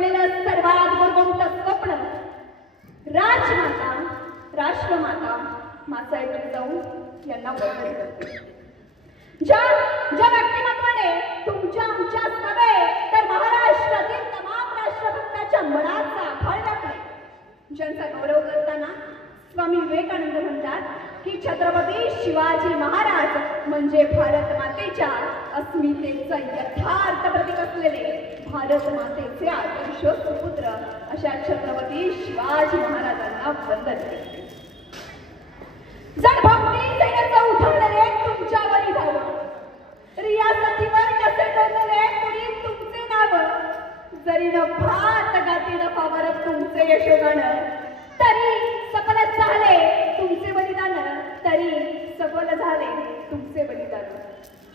पडलेलं सर्वात मोठं स्वप्न राजमाता राष्ट्रमाता मासाहेब जिजाऊ यांना बळकटी करते. ज्या व्यक्तिमत्वाने तुमच्या आमच्या नव्हे तर महाराष्ट्रातील तमाम राष्ट्रभक्ताच्या मनाचा आभाळ टाकले, ज्यांचा गौरव करताना स्वामी विवेकानंद म्हणतात की छत्रपती शिवाजी महाराज म्हणजे भारत मातेच्या अस्मितेचं यथार्थ प्रतीक असलेले भारत मातेचे आदर्श सुपुत्र अशा छत्रपती शिवाजी महाराजांना वंदन करते. जर भक्ती सैन्याचं उठवलेले तुमच्यावरी धावं, रियासतीवर कसे ठरलेले कुणी तुमचे नाव, जरी न भात गाती न पावर तुमचे यशोगान, तरी सफल झाले तुमचे बलिदान, तरी सफल झाले तुमचे बलिदान.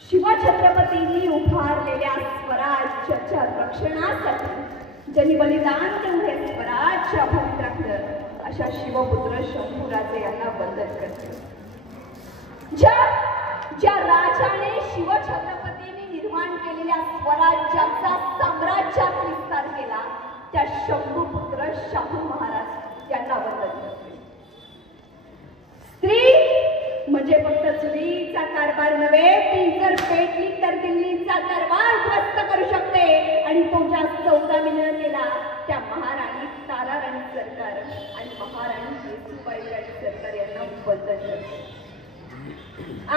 शिवछत्रपतींनी उभारलेल्या स्वराज्याच्या रक्षणासाठी ज्यांनी बलिदान देऊन हे स्वराज्य अभूत राखलं अशा शिवपुत्र शंभूराजे यांना वंदन करते. ज्या राजाने शिवछत्रपतींनी निर्माण केलेल्या स्वराज्याचा साम्राज्यात विस्तार केला त्या शंभूपुत्र शाहू महाराज यांना वंदन करते. स्त्री म्हणजे फक्त चुलीचा कारभार नव्हे, ती जर पेटली तर दिल्लीचा दरबार उद्ध्वस्त करू शकते आणि तो ज्या 14 मिनिटं केला त्या महाराणी ताराराणी सरकार आणि महाराणी येसूबाई राणी सरकार यांना वंदन करते.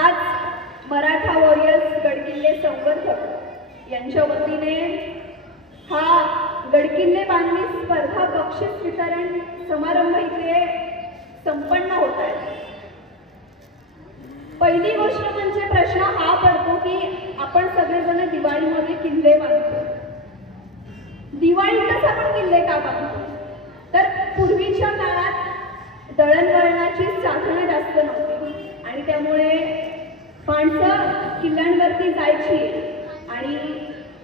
आज मराठा वॉरियर्स गडकिल्ले संवर्धक यांच्या वतीने हा गडकिल्ले बांधणी स्पर्धा बक्षीस वितरण समारंभ इथे संपन्न होत आहे. पहिली गोष्ट म्हणजे प्रश्न हा पडतो की आपण सगळेजण दिवाळीमध्ये किल्ले बांधतो. दिवाळीतच आपण किल्ले का बांधतो? तर पूर्वीच्या काळात दळणवळणाची साधनं जास्त नव्हती आणि त्यामुळे माणसं किल्ल्यांवरती जायची आणि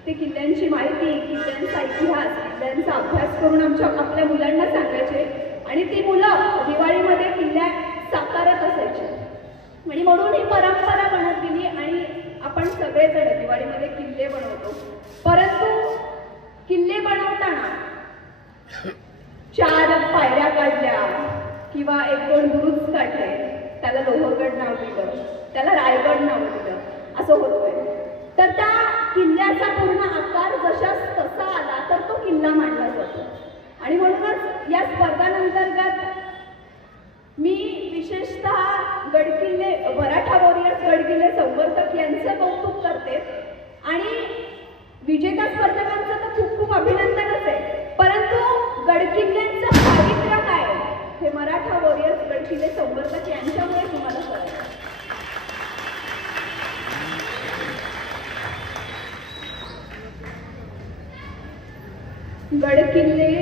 ते किल्ल्यांची माहिती, किल्ल्यांचा इतिहास, किल्ल्यांचा अभ्यास करून आपल्या मुलांना सांगायचे आणि ती मुलं दिवाळीमध्ये किल्ल्या साकारत असायची आणि म्हणून ही परंपरा बनत गेली आणि आपण सगळेजण दिवाळीमध्ये किल्ले बनवतो. परंतु किल्ले बनवताना 4 पायऱ्या काढल्या किंवा 1-2 बुरुज काढले, त्याला लोहगड नाव दिलं, त्याला रायगड नाव दिलं, असं होतंय. तर त्या किल्ल्याचा पूर्ण आकार जशाच तसा आला तर तो किल्ला मानला जातो. आणि म्हणूनच या स्पर्धांअंतर्गत मी विशेषतः गडकिल्ले मराठा वॉरियर्स गडकिल्ले संवर्धक यांचं कौतुक करते आणि विजेत्या स्पर्धकांचं तर खूप खूप अभिनंदनच आहे. परंतु गडकिल्ल्यांचं चारित्र्य काय हे मराठा वॉरियर्स गडकिल्ले संवर्धक यांच्यामुळे तुम्हाला कळलं. गडकिल्ले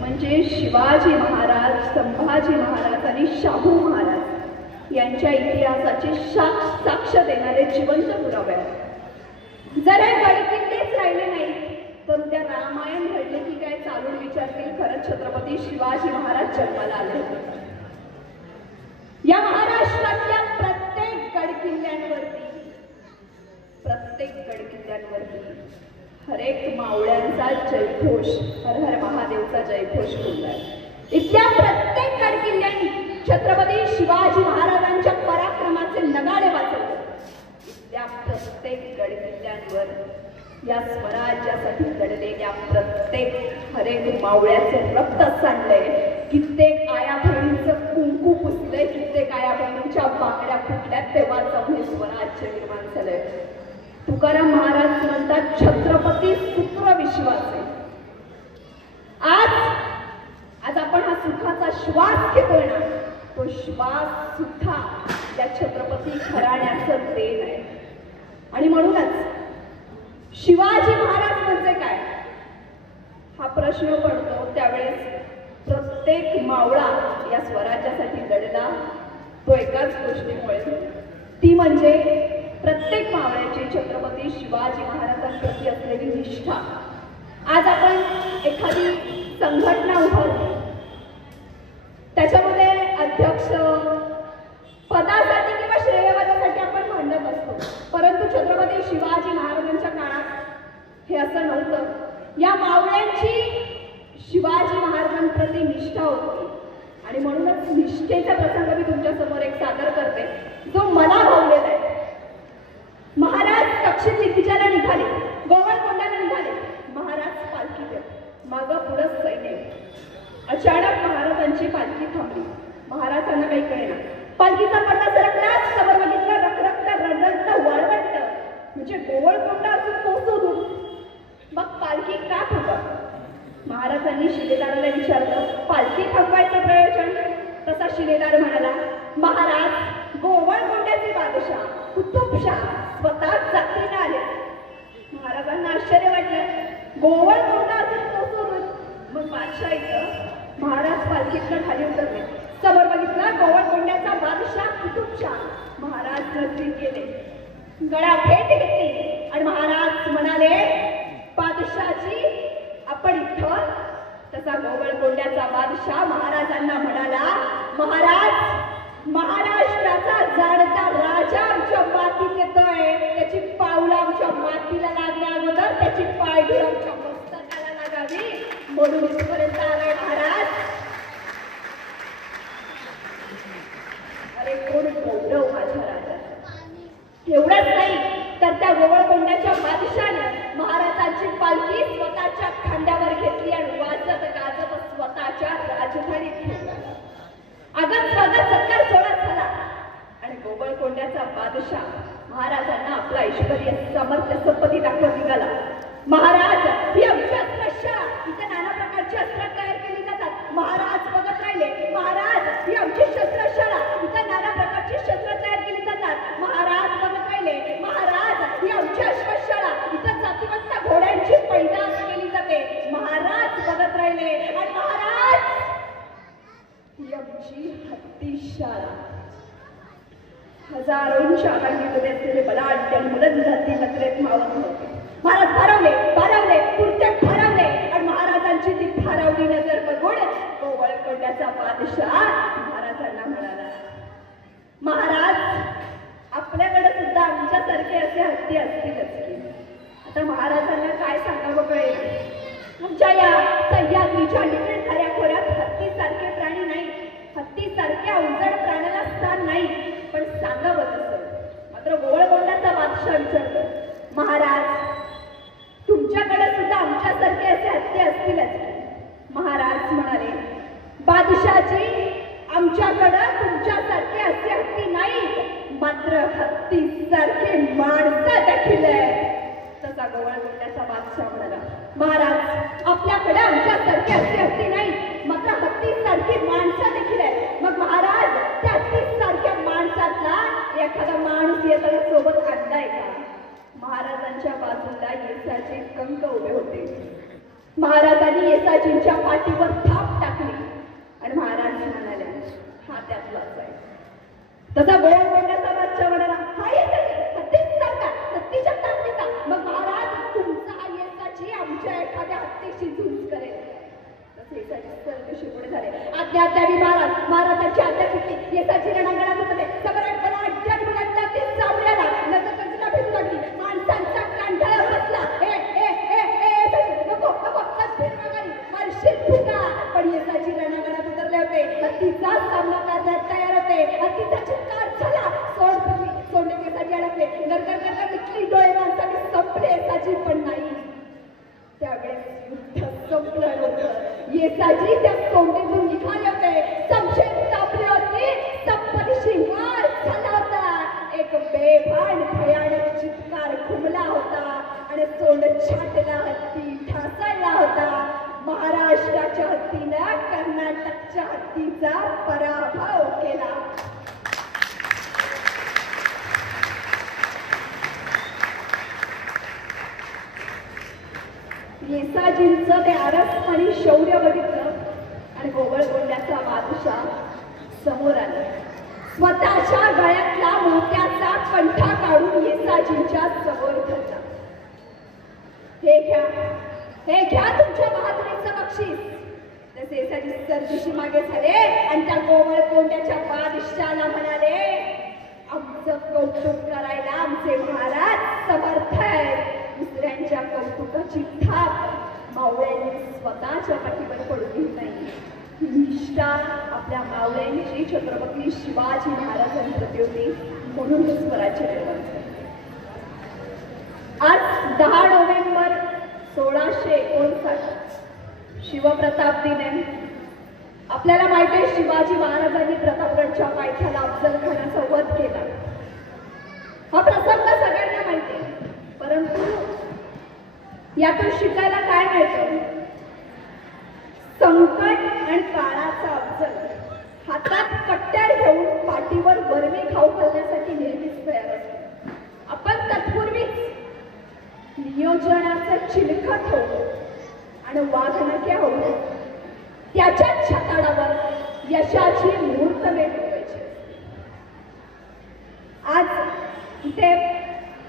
म्हणजे शिवाजी महाराज, संभाजी महाराज आणि शाहू महाराज यांच्या इतिहासाची साक्ष देणारे जिवंत पुरावे आहेत. जर हे गडकिल्लेच राहिले नाही तर उद्या रामायण घडले की काय चालून विचारतील खरंच छत्रपती शिवाजी महाराज जन्माला आले होते. या महाराष्ट्रातल्या प्रत्येक गडकिल्ल्यांवरती हर एक मावळ्यांचा जयघोष, हर हर महादेवचा जयघोष होणार. इथल्या प्रत्येक गडकिल्ल्यांनी छत्रपती शिवाजी महाराजांच्या पराक्रमाचे नगाडे वाजवले. इथल्या प्रत्येक गडकिल्ल्यांवर या स्वराज्यासाठी लढलेल्या प्रत्येक हर एक मावळ्याचे रक्त सांडलंय. कित्येक आया बहिणींचं कुंकू पुसलंय, कित्येक आया बहिणींच्या बांगड्या फुटल्यात, तेव्हा जाऊन हे स्वराज्य निर्माण झालंय. तुकाराम महाराज म्हणतात छत्रपती सुत्र विश्वास आहे. आज आपण हा सुखाचा श्वास घेतोय ना, तो श्वास सुद्धा या छत्रपती घराण्याचं देण आहे. आणि म्हणूनच शिवाजी महाराज म्हणजे काय हा प्रश्न पडतो त्यावेळेस प्रत्येक मावळा या स्वराज्यासाठी लढला तो एकाच गोष्टीमुळे, ती म्हणजे प्रत्येक मावळ्याची छत्रपती शिवाजी महाराजांप्रती असलेली निष्ठा. आज आपण एखादी संघटना उभारली, त्याच्यामध्ये अध्यक्ष पदासाठी किंवा श्रेयवादासाठी आपण भांडत असतो, परंतु छत्रपती शिवाजी महाराजांच्या काळात हे असं नव्हतं. या मावळ्यांची शिवाजी महाराजांप्रती निष्ठा होती आणि म्हणूनच निष्ठेचा प्रसंग मी तुमच्या समोर एक सादर करते जो मला भावलेला आहे. महाराज तक्षिण दिग्विजयाला निघाले, गोवळकोंड्याला निघाले. महाराज पालखीत मागं पुढं सैन्य. अचानक महाराजांची पालखी थांबली. महाराजांना काही कळेना. पालखीचा पट्टा सरकला. समोर बघितलं रखरखत रडरडत वळवटत म्हणजे गोवळकोंडा अजून पोहोचू दूर. मग पालखी का थांबा? महाराजांनी शिलेदाराला विचारलं, पालखी थांबवायचं प्रयोजन? तसा शिलेदार म्हणाला, महाराज गोवळकोंड्याचे बादशाह कुतुबशाह स्वतः जातीने आले. महाराजांना आश्चर्य वाटलं. गोवळकोंडा अजून पोहोचून मग बादशाह इथं. महाराज पालखीतनं खाली उतरले. समोर बघितला गोवळकोंड्याचा बादशाह कुतुबशाह. महाराज नजदीक गेले, गळा भेट घेतली आणि महाराज म्हणाले, बादशाहजी आपण इथं? तसा गोवळकोंड्याचा बादशाह महाराजांना म्हणाला, महाराज महाराष्ट्राचा जाणता राजा आमच्या मातीत येतोय. त्याची पावलं आमच्या मातीला लागण्या अगोदर त्याची पायधूळ आमच्या मस्तकाला लागावी म्हणून इथपर्यंत आलाय महाराज. अरे कोण गौरव माझ्या राजाचा. एवढंच नाही तर त्या गोवळकोंड्याच्या बादशाने महाराजांची पालखी स्वतःच्या खांद्यावर घेतली आणि वाजत गाजत स्वतःच्या राजधानीत घेतला. आगत स्वागत सत्कार सोहळा झाला आणि गोवळकोंड्याचा बादशाह महाराजांना आपला ऐश्वर्य सामर्थ्य संपत्ती दाखवत निघाला. महाराज ही आमची अस्त्रशाळा, इथे नाना प्रकारची अस्त्र तयार केली जातात. महाराज बघत राहिले, महाराज ही आमची शस्त्रशाळा, इथे नाना प्रकारची शस्त्र तयार केली जातात. महाराज बघत राहिले, महाराज ही आमची अश्वशाळा, इथे जातीवंत घोड्यांची पैदास केली जाते. महाराज बघत राहिले आणि महाराज ही आमची हत्तीशाळा, हजारोंच्या आघाडीमध्ये असलेले बलाढ्य आणि बुलंद हत्ती नजरेत मावत होते. महाराज भारावले भारावले पुढचे भारावले आणि महाराजांची ती भारावली नजर बघून गोवळकोंड्याचा बादशाह महाराजांना म्हणाला, महाराज आपल्याकडे सुद्धा आमच्यासारखे असे हत्ती असतीलच की. आता महाराजांना काय सांगावं कळेल. तुमच्या या सह्याद्रीच्या निकट दऱ्याखोऱ्यात हत्तीसारखे प्राणी नाही, हत्तीसारख्या उजड प्राण्याला स्थान नाही. पण सांगावं कसं? मात्र गोवळकोंड्याचा बादशाह विचारतो, महाराज तुमच्याकडे सुद्धा आमच्यासारखे असे हत्ती असतीलच. महाराज म्हणाले, बादशाहजी आमच्याकडे तुमच्यासारखे असे हत्ती नाही, मात्र हत्तीसारखे माणसं देखील आहेत. तसा गोवळकोंड्याचा बादशाह म्हणाला, महाराज आपल्याकडे आमच्यासारखे असे हत्ती नाही, मात्र हत्तीसारखी माणसं देखील आहेत. मग महाराज त्या हत्तीसारख्या माणसातला एखादा माणूस येताना सोबत आणलाय का? महाराजांच्या बाजूला येसाचे कंक उभे होते. महाराजांनी येसाजींच्या पाठीवर थाप टाकली आणि महाराज म्हणाले, हा त्यातलाच आहे. तसा गोवळकोंड्याचा बादशाह म्हणाला, हा येसाजी हत्तीसारखा, हत्तीच्या ताकदीचा. मग महाराज तुमचा हा येसाजी आमच्या एखाद्या हत्तीशी झुंज करेल. तसे येसाजी सरदेशी पुढे झाले. आज्ञा द्यावी महाराज. महाराजांची आज्ञा घेतली. येसाजी रणांगणात होते. सम्राट बलाढ्य मुलांना ते सावल्याला नजरकंचीला भेटू लागली. माणसांचा कांठाळा बसला. नको नको मरशील तुझा. पण येसाजी रणांगणात उतरले होते. हत्तीचा सामना करण्यात तयार होते. हत्तीचा चित्कार झाला. सोडले येसाजी अडकले. गरगर गरगर निघली डोळे माणसाने संपले. येसाजी पण नाही. त्यावेळेस युद्ध संपलं नव्हतं. येसाजी त्या सोंडेतून निघाले होते. समशेर तापले होते. संपत्तीशी वार झाला होता. एक बेभान भयानक चित्कार घुमला होता आणि सोंड छाटला हत्ती ढासळला होता. महाराष्ट्राच्या हत्तीनं कर्नाटकच्या हत्तीचा पराभव केला. येसाजींचं ते आरस आणि शौर्य बघितलं आणि गोवळकोंड्याचा बादशाह समोर आला. स्वतःच्या गळ्यातला मोत्याचा कंठा काढून येसाजींच्या समोर धरला. हे घ्या तुमच्या बहादुरीचं बक्षीस. तसे येसाजी सरदेशी मागे झाले आणि त्या गोवळकोंड्याच्या बादशाहाला म्हणाले, आमचं कौतुक करायला आमचे महाराज समर्थ आहेत. दुसऱ्यांच्या कौतुकाची थाप मावळ्यांनी स्वतःच्या पाठीवर पडू देत नाही. निष्ठा आपल्या मावळ्यांची छत्रपती शिवाजी महाराजांप्रती होती, म्हणून हे स्वराज्य निर्माण झाले. आज 10 नोव्हेंबर 1659 शिवप्रताप दिन आहे. आपल्याला माहिती आहे शिवाजी महाराजांनी प्रतापगडच्या पायथ्याला अफजल खानाचा वध केला. हा प्रसंग सगळ्यांना माहिती आहे, परंतु यातून शिकायला काय मिळतं? संकट आणि काळाचा अफजल हातात कट्ट्यार घेऊन पाठीवर वरमे खाऊ घालण्यासाठी नेहमीच तयार असतो. आपण तत्पूर्वीच नियोजनाचं चिलखत होतो आणि वाघनक्या होतो. त्याच्याच छताडावर यशाची मुहूर्तमेढ ठेवायची. आज इथे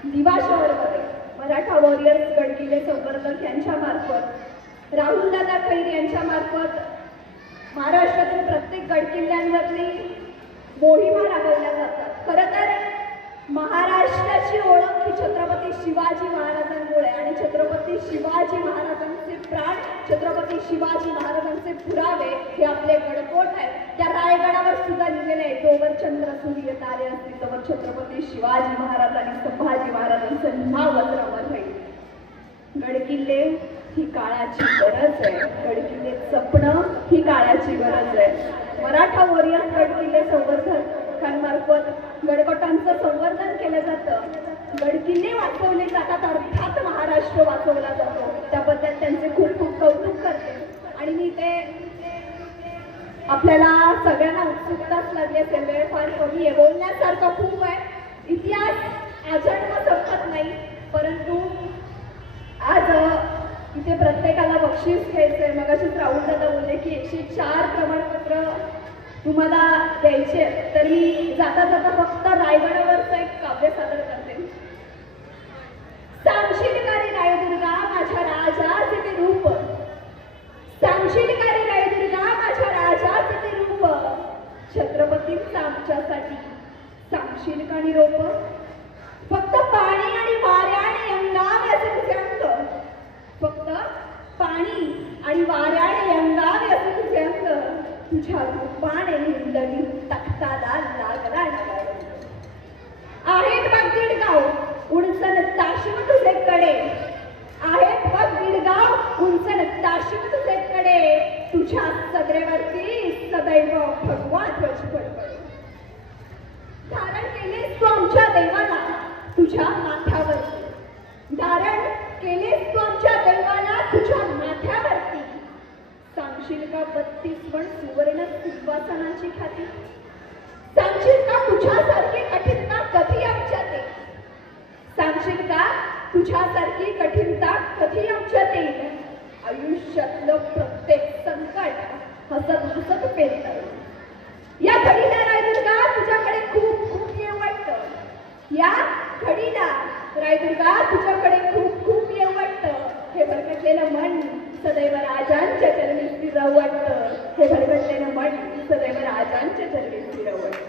दिवा शहरमध्ये मराठा वॉरियर्स गडकिल्ले संवर्धक यांच्या मार्फत, राहुल दादा खैर यांच्या मार्फत महाराष्ट्रातील प्रत्येक गडकिल्ल्यांवरती मोहिमा राबवल्या जातात. खरं तर महाराष्ट्राची ओळख ही छत्रपती शिवाजी महाराजांमुळे आणि छत्रपती शिवाजी महाराजांचे प्राण, छत्रपती शिवाजी महाराजांचे पुरावे हे आपले गडकोट आहेत. त्या रायगडावर सुद्धा लिहिलेले आहे, जोवर चंद्र सूर्य तारे असतील तोवर छत्रपती शिवाजी महाराज आणि संभाजी महाराजांचं नाव अजरामर राहील. गडकिल्ले ही काळाची गरज आहे. गडकिल्ले जपणं ही काळाची गरज आहे. मराठा वॉरियर्स गडकिल्ले संवर्धकांमार्फत गडकोटांचं संवर्धन केलं जातं. गडकिल्ले वाचवले जातात, अर्थात महाराष्ट्र वाचवला जातो. त्याबद्दल त्यांचे खूप खूप कौतुक करते. आणि मी ते आपल्याला सगळ्यांना उत्सुकताच लागली असेल, वेळ फार कमी आहे, बोलण्यासारखं खूप आहे. इतिहास आजन्म संपत नाही, परंतु आज इथे प्रत्येकाला बक्षीस घ्यायचंय. मगाशीच राहुल दादा बोलले की 104 प्रमाणपत्र तुम्हाला द्यायचे, तर मी जाता जाता फक्त रायगडावरचं एक काव्य सादर करते. सांगशील का रे रायदुर्गा माझ्या राजाचे ते रूप, सांगशील का रे रायदुर्गा माझ्या राजाचे ते रूप, छत्रपतींचं आमच्यासाठी सांगशील का निरोप, फक्त पाणी आणि वाऱ्याने अंगावे असे तुझे अंग, फक्त पाणी आणि वाऱ्याने अंगावे असे तुझे अंग, तुझ्या रूपाने हिंदणी तख्ताला लागला नगार. आहेत बघ दीडगाव उंचन ताशिम तुझे कडे, आहेत बघ दीडगाव उंचन ताशिम तुझे कडे, तुझ्या सदरेवरती सदैव भगवा ध्वज फडफडे. धारण केलेस तू आमच्या देवाला तुझ्या माथ्यावरती, धारण केलेस तू आमच्या देवाला तुझ्या माथ्यावरती, सांगशील का 32 पण सुवर्ण सिंहासनाची ख्याती, सांगशील का तुझ्यासारखी कठीणता कधी आमच्यात येईल, सांगशील का तुझ्यासारखी कठीणता कधी आमच्यात येईल, आयुष्यातलं प्रत्येक संकट हसत हसत पेलता येईल. या घडीला रायदुर्गा तुझ्याकडे खूप खूप येऊ वाटतं, या घडीला रायदुर्गा तुझ्याकडे खूप खूप येऊ वाटतं, हे भरकटलेलं मन सदैव राजांच्या चरणी स्थिर राहू वाटतं, हे भरकटलेलं मन सदैव राजांच्या चरणी स्थिर राहू वाटतं.